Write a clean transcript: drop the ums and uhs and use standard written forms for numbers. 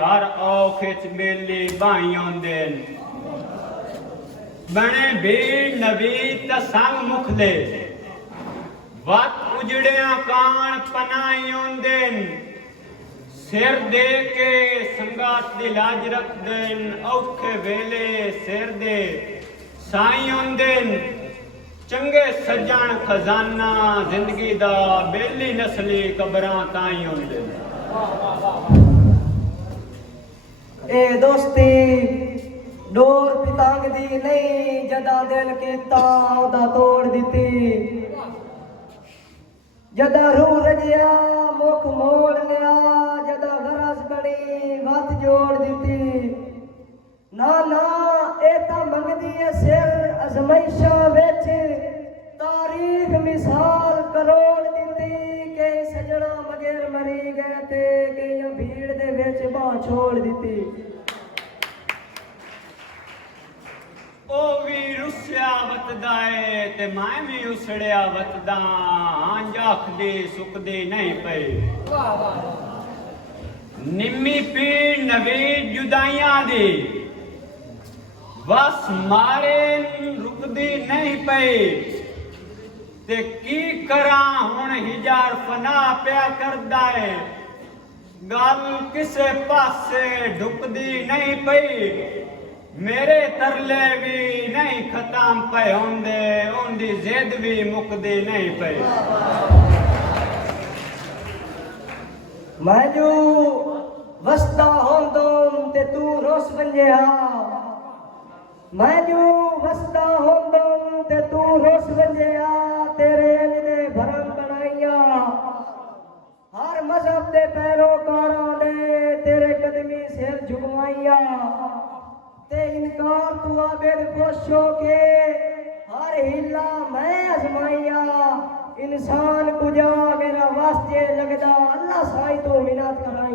हर औखे च बेली बाई आंदे बने भीड़ नबी त संग मुखले वत उजड़िया कान पनाई आंदे सिर दे के संगात दी लाज रख देन औखे वेले सिर दे साई आंदे चंगे सजण खजाना जिंदगी दा बेली नस्ली कबरां ताई आंदे ए दोस्ती डोर पितांग दी नहीं जदा दिल कीता ओदा तोड़ दिती जदा रूह रजिया मुख मोड़ लिया जदा गरज बनी वत जोड़ दिती ना ना ए ता मंगदी है सिर अजमाइशा विच तारीख मिसाल करोड़ दिती के सजना मगेर मरी गए ते कई भीड़ दे विच बाह छोड़ दिती ओ भी रुसिया वतदा है ते मैं भी उसड़िया वतदा हां आखदी सुकदी नहीं पई निम्मी पीड़ नवीद जुदाइयां दी बस मारे रुकदी नहीं पई ते की करा हुण हिजार फना पिया करदा है गल किसे पासे ढुकदी नहीं पई मेरे तरले भी नहीं खत्म पे होंदे उनदी जिद भी मुकदी नहीं पई मैं जो वसदा होंदम ते तू रोस वंजिया मैं जो वसदा होंदम ते तू रोस वंजिया तेरे अज दे भरम बनाइया हर मजहब दे पैरोकारां ने तेरे कदमी सिर झुकवाइया ते इनकार तू आबेद खुश हो के हर हिला मैं आजमाइया इंसान कुजा मेरा वास्ते लगदा अल्लाह साई तो मिन्नत कराई